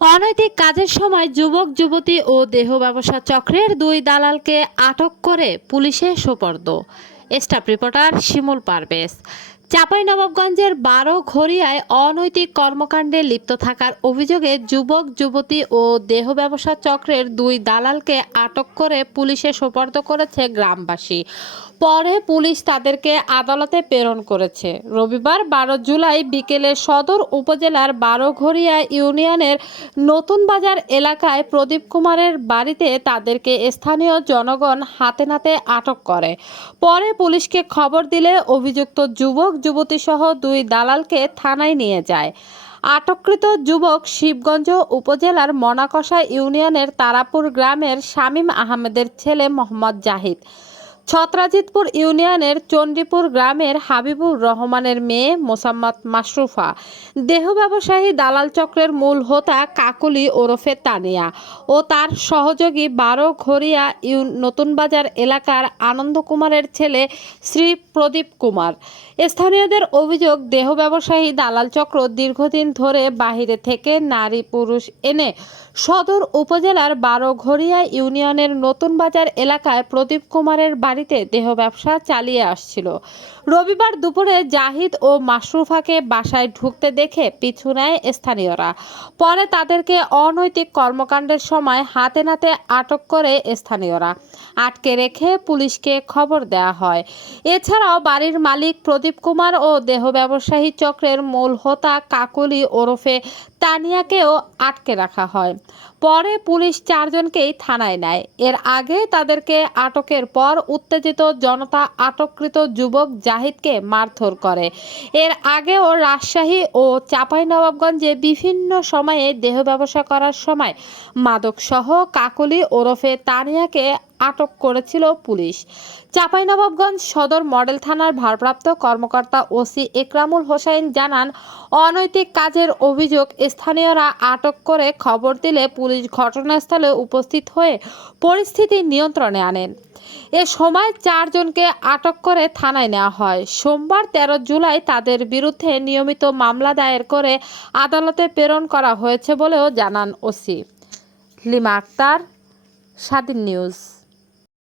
অনৈতিক কাজের সময় যুবক যুবতী ও দেহ ব্যবসা চক্রের দুই দালালকে আটক করে পুলিশে সোপর্দ। স্টাফ রিপোর্টার শিমুল পারভেজ। চাঁপাইনবাবগঞ্জের বারোঘড়িয়ায় অনৈতিক কর্মকাণ্ডে লিপ্ত থাকার অভিযোগে যুবক যুবতী ও দেহ ব্যবসা চক্রের দুই দালালকে আটক করে পুলিশে সোপর্দ করেছে গ্রামবাসী। পরে পুলিশ তাদেরকে আদালতে প্রেরণ করেছে। রবিবার 12 জুলাই বিকেলে সদর উপজেলার বারোঘড়িয়া ইউনিয়নের নতুন বাজার এলাকায় প্রদীপ কুমারের বাড়িতে তাদেরকে স্থানীয় জনগণ হাতে নাতে আটক করে। পরে পুলিশকে খবর দিলে অভিযুক্ত যুবক যুবতী সহ দুই দালালকে থানায় নিয়ে যায়। আটককৃত যুবক শিবগঞ্জ উপজেলার মনাকষা ইউনিয়নের তারাপুর গ্রামের শামীম আহমেদের ছেলে মোহাম্মদ জাহিদ, ছত্রাজিতপুর ইউনিয়নের চণ্ডীপুর গ্রামের হাবিবুর রহমানের মেয়ে মোসাম্মদ মাশরুফা, দেহ ব্যবসায়ী দালাল চক্রের মূল হোতা কাকুলি ওরফে তানিয়া ও তার সহযোগী বারোঘড়িয়া নতুন বাজার এলাকার আনন্দ কুমারের ছেলে শ্রী প্রদীপ কুমার। স্থানীয়দের অভিযোগ, দেহ ব্যবসায়ী দালাল চক্র দীর্ঘদিন ধরে বাহিরে থেকে নারী পুরুষ এনে সদর উপজেলার বারোঘড়িয়া ইউনিয়নের নতুন বাজার এলাকায় প্রদীপ কুমারের বাড়িতে দেহ ব্যবসা চালিয়ে আসছিল। রবিবার দুপুরে জাহিদ ও মাশরুফাকে বাসায় ঢুকতে দেখে পিছু নেয় স্থানীয়রা। পরে তাদেরকে অনৈতিক কর্মকাণ্ডের সময় হাতে নাতে আটক করে স্থানীয়রা। আটকে রেখে পুলিশকে খবর দেওয়া হয়। এছাড়াও বাড়ির মালিক প্রদীপ কুমার ও দেহ ব্যবসায়ী চক্রের মূল হোতা কাকুলি ওরফে তানিয়াকেও আটকে রাখা হয়। পরে পুলিশ চারজনকেই থানায় নেয়। এর আগে তাদেরকে আটকের পর উত্তেজিত জনতা আটককৃত যুবক জাহিদকে মারধর করে। এর আগেও রাজশাহী ও চাঁপাইনবাবগঞ্জে বিভিন্ন সময়ে দেহ ব্যবসা করার সময় মাদকসহ কাকুলি ওরফে তানিয়াকে আটক করেছিল পুলিশ। চাঁপাইনবাবগঞ্জ সদর মডেল থানার ভারপ্রাপ্ত কর্মকর্তা ওসি একরামুল হোসাইন জানান, অনৈতিক কাজের অভিযোগ স্থানীয়রা আটক করে খবর দিলে পুলিশ ঘটনাস্থলে উপস্থিত হয়ে পরিস্থিতি নিয়ন্ত্রণে আনেন। এ সময় চারজনকে আটক করে থানায় নেওয়া হয়। সোমবার 13 জুলাই তাদের বিরুদ্ধে নিয়মিত মামলা দায়ের করে আদালতে প্রেরণ করা হয়েছে বলেও জানান ওসি। লিমা আক্তার, স্বাধীন নিউজ।